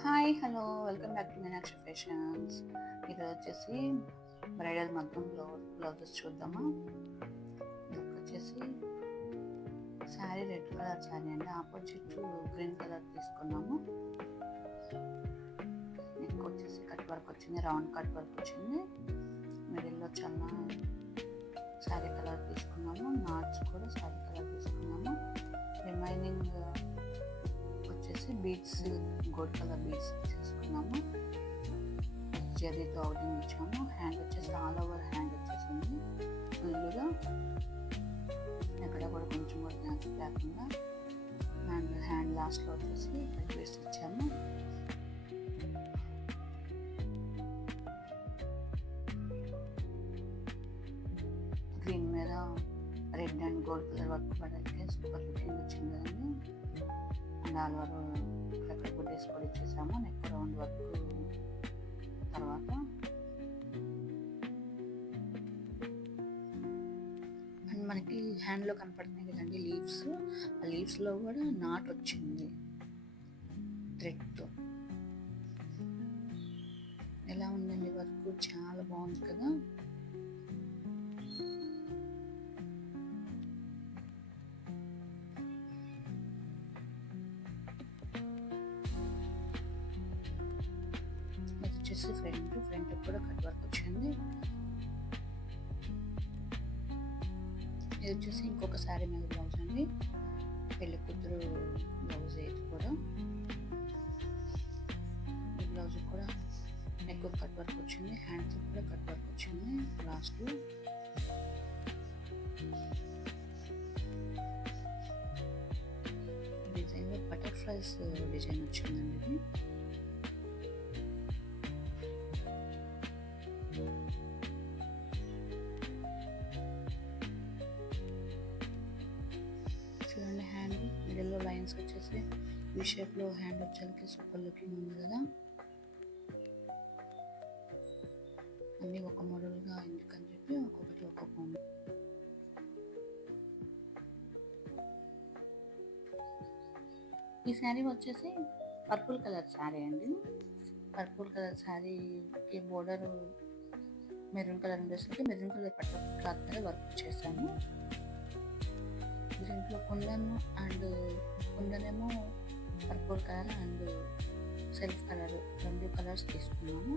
Hi hello welcome back to Meenakshi ఫ్యాషన్స్. ఈరోజు వచ్చేసి బ్రైడల్ మగ్గం బ్లౌజెస్ చూద్దామా. ఇది వచ్చేసి శారీ రెడ్ కలర్ శారీ అండి, ఆపోజిట్ గ్రీన్ కలర్ తీసుకున్నాము. నెక్ వచ్చేసి కట్ వర్క్ వచ్చింది, రౌండ్ కట్ వర్క్ వచ్చింది. మిడిల్లో చాలా శారీ కలర్ తీసుకున్నాము, నాట్స్ కూడా శారీ కలర్ తీసుకున్నాము. రిమైనింగ్ వచ్చేసి బీడ్స్ గోల్డ్ కలర్ బీడ్స్ చేసుకున్నాము. జరీతో అవుటింగ్ ఇచ్చాము. హ్యాండ్ వచ్చేసి ఆల్ ఓవర్ హ్యాండ్ వచ్చేసింది ఫుల్గా, ఎక్కడ కూడా కొంచెం కూడా గ్యాప్ లేకుండా. అండ్ హ్యాండ్ లాస్ట్లో వచ్చేసి కట్ వేసి ఇచ్చాము. గ్రీన్ మీద red and gold colour work పడడానికి సూపర్ లుకింగ్ వచ్చింది కదండి. అండ్ ఆల్ ఓవర్ ఇక్కడ బుడ్డేసి కూడా ఇచ్చేసాము. నెక్ రౌండ్ వర్క్ తర్వాత అండ్ మనకి హ్యాండ్లో కనపడుతున్నాయి కదండి లీవ్స్, ఆ లీవ్స్లో కూడా నాట్ వచ్చింది థ్రెడ్తో. ఎలా ఉందండి వర్క్? చాలా బాగుంది కదా. వచ్చేసి ఫ్రంట్ కూడా కట్ వర్క్ వచ్చింది. ఇది వచ్చేసి ఇంకొక శారీ మీద బ్లౌజ్ అండి, పెళ్లి కూతురు బ్లౌజ్. ఇది కూడా ఈ బ్లౌజ్ కూడా నెక్ కట్ వర్క్ వచ్చింది, హ్యాండ్స్ కూడా కట్ వర్క్ వచ్చింది. లాస్ట్ డిజైన్లో బటర్ఫ్లైస్ డిజైన్ వచ్చిందండి. ఇది చూడండి, హ్యాండ్ మిడిల్లో లైన్స్ వచ్చేసి ఈ షేప్లో హ్యాండ్ వచ్చేసరికి సూపర్ లుకింగ్ ఉంది కదా. అన్నీ ఒక మోడల్గా ఎందుకని చెప్పి ఒక్కొక్కటి ఒక్కొక్క మోడల్. ఈ శారీ వచ్చేసి పర్పుల్ కలర్ శారీ అండి. పర్పుల్ కలర్ శారీకి బోర్డర్ మెరూన్ కలర్ ఉండేసరికి మెరూన్ కలర్ పట్టు క్లాత్ మీద వర్క్ చేశాను. దీంట్లో కుందనేమో purple colour and self colour రెండు కలర్స్ తీసుకున్నాము.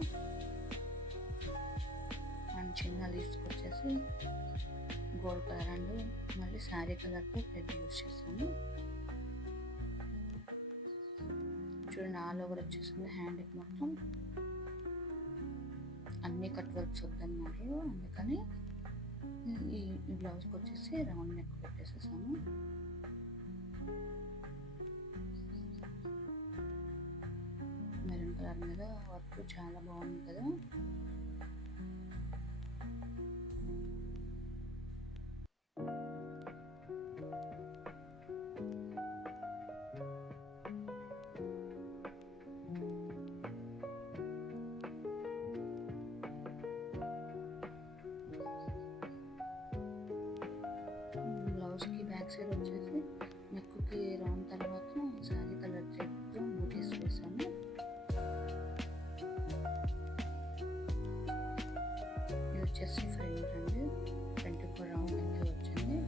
అండ్ చిన్న లీవ్స్కి వచ్చేసి గోల్డ్ కలర్ అండ్ మళ్ళీ శారీ కలర్తో థ్రెడ్ యూజ్ చేసాము. చూడండి, ఆల్ ఓవర్ వచ్చేసింది. హ్యాండ్కి మొత్తం అన్ని కట్ వర్క్స్ వద్దన్నారు, అందుకని ఈ బ్లౌజ్కి వచ్చేసి రౌండ్ నెక్ పెట్టేసేసాము. మెరూన్ కలర్ మీద వర్క్ చాలా బాగుంది కదా. బ్లౌజ్కి బ్యాక్ సైడ్ వచ్చేసి నెక్కి రౌండ్ తర్వాత శారీ కలర్ థ్రెడ్తో బూటీస్ వేసాము. ఇది వచ్చేసి ఫ్రంట్ అండి, ఫ్రంట్ కూడా రౌండ్ నెక్ వచ్చింది.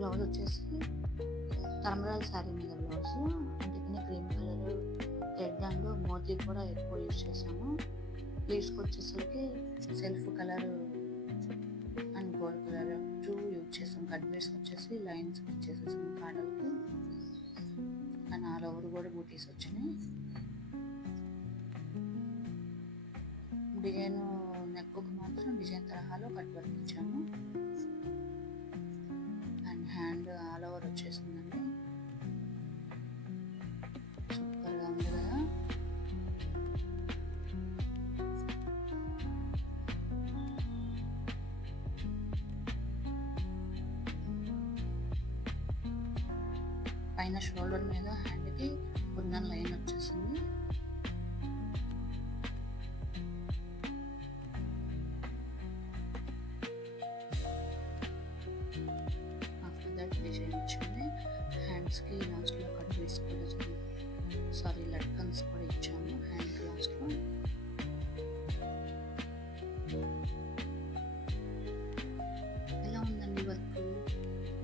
బ్లౌజ్ వచ్చేసి తలమరాల శారీ మీద బ్లౌజ్, అందుకని క్రీమ్ కలర్ రెడ్ అండ్ మోతీ కూడా ఎక్కువ యూజ్ చేసాము. లీవ్స్కి వచ్చేసరికి self colour and gold colour too use చేసాం. కట్ బీడ్స్ వచ్చేసి లైన్స్ ఇచ్చేసేసాము కాడలకు. అండ్ ఆల్ ఓవర్ కూడా బూటీస్ వచ్చినాయి. డిజైన్ నెక్కు మాత్రం డిజైన్ తరహాలో కట్ వర్క్ ఇచ్చాము. అండ్ హ్యాండ్ ఆల్ ఓవర్ వచ్చేసిందండి, సూపర్గా ఉంది కదా. పైన షోల్డర్ మీద హ్యాండ్కి కుందన్ లైన్ వచ్చేసింది. ఆఫ్టర్ దట్ డిజైన్ వచ్చింది. హ్యాండ్స్కి లాస్ట్లో కట్ పీస్ కూడా లట్కన్స్ కూడా ఇచ్చాము హ్యాండ్ లాస్ట్లో. ఎలా ఉందండి వర్క్?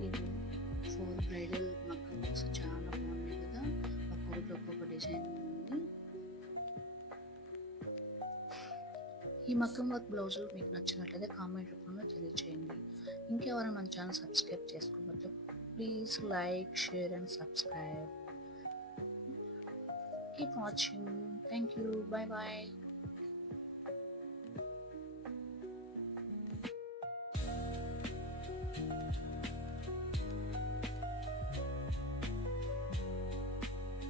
ఇది 4 బ్రైడల్ మగ్గం వర్క్స్ చాలా బాగున్నాయి కదా, ఒక్కొక్కటి ఒక్కొక్క డిజైన్ ఉంది. ఈ మగ్గం వర్క్ బ్లౌజులు మీకు నచ్చినట్లయితే కామెంట్ రూపంలో తెలియజేయండి. ఇంకెవరైనా మన ఛానల్ సబ్స్క్రైబ్ చేసుకోకపోతే please like, share and subscribe. Keep watching. Thank you. Bye bye.